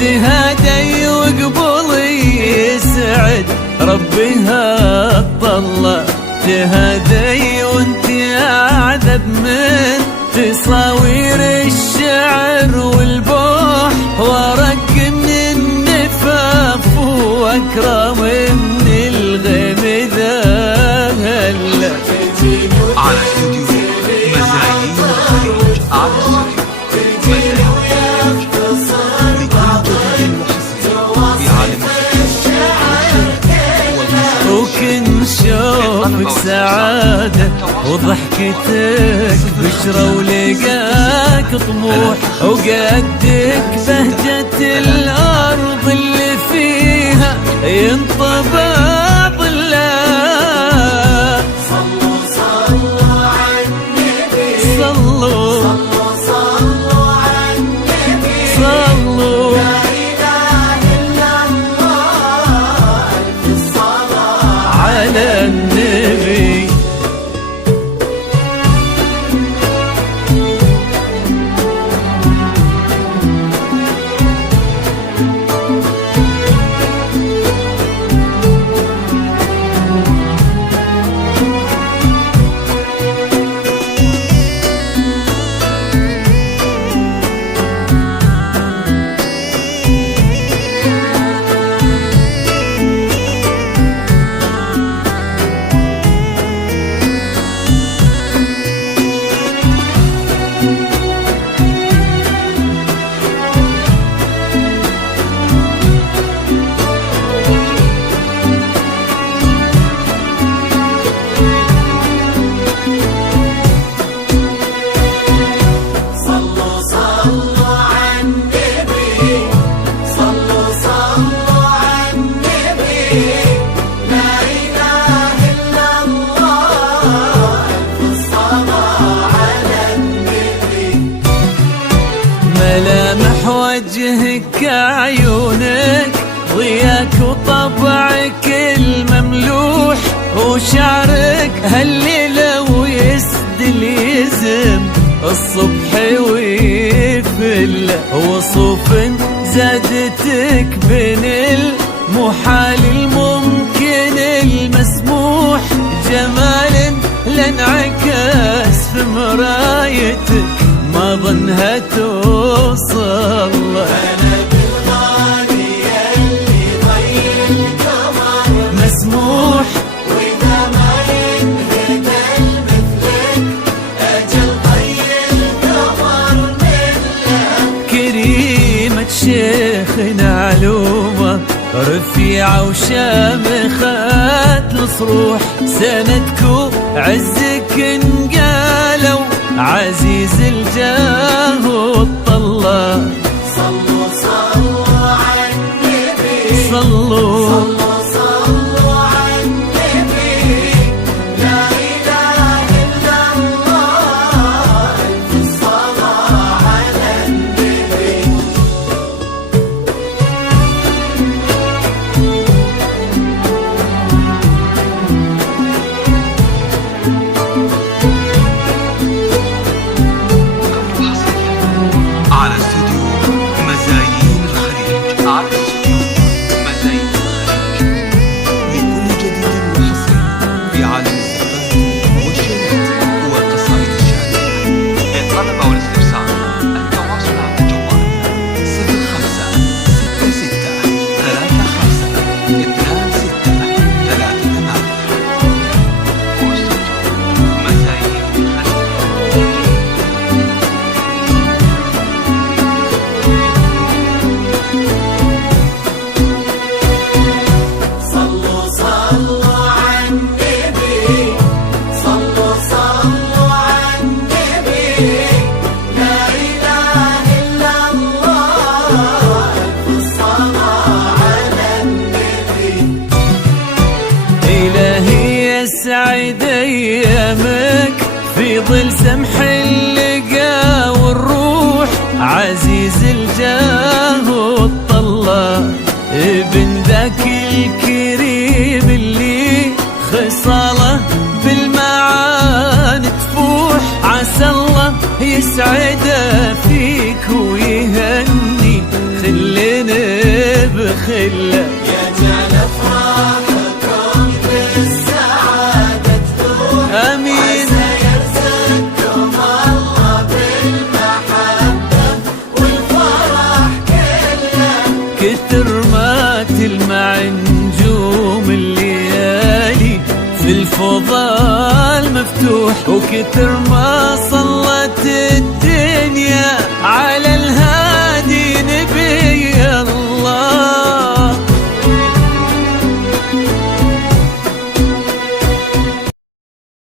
تهادي وقبولي يسعد ربها الطلة، تهادي وانت اعذب من تصاوير الشعر والبوح، ورق من النفاف واكرم من الغيم ذا هلا. على استوديو مزايين الخليج، على استوديو مزايين الخليج لكل جديد وحصري في عالم وكن شوفك سعادة وضحكتك بشرة ولقاك طموح، وقدك بهجة الأرض اللي فيها ينطبع ظلها. صلوا صلوا على النبي، صلوا صلوا صلوا على النبي، صلوا لا إله إلا الله، ألف الصلاة على النبي. صلوا صلوا على النبي، صلوا صلوا على النبي، لا إله إلا الله، ألف الصلاة على النبي. ملامح وجهك عيونك ضياك وطبعك المملوح، وشعرك هالليلة ويسدل يزم الصبح ويفل، وصوف زادتك بين المحال الممكن المسموح، جمال لانعكاس في مرايتك ما ظنها توصل. أنا بالغالي اللي ضي القمر مسموح وإذا ما ينهدى مثلك، أجل ضي القمر مثلك. كريمة شيخنا علومة رفيعة وشامخات الصروح، سندك وعزك انقالوا عزيز الجاه والطلة. صلوا صلوا على النبي، صلوا صلوا صلوا على النبي، لا إله إلا الله، ألف الصلاة على النبي. على استوديو مزايين الخليج، على استوديو مزايين الخليج لكل جديد وحصري في عالم الزفات والشيلات والقصائد الشعرية. للطلب أو الاستفسار التواصل على الجوال 05 66 35 26 38. واستوديو مزايين الخليج. صلوا صلوا على النبي، صلوا صلوا على النبي، لا إله إلا الله، ألف الصلاة على النبي. إلهي يسعد أيامك في ظل سمح اللقا والروح، عزيز الجاه والطلة ابن ذاك الكريم اللي خصاله بالمعاني تفوح، عسى الله يسعد فيك ويهني خلنا كله. يجعل افراحكم بالسعادة تلوح، امين. عسى يرزقكم الله بالمحبة والفرح كله. كتر ما تلمع نجوم الليالي في الفضاء المفتوح، وكتر ما صلت الدنيا على الهادي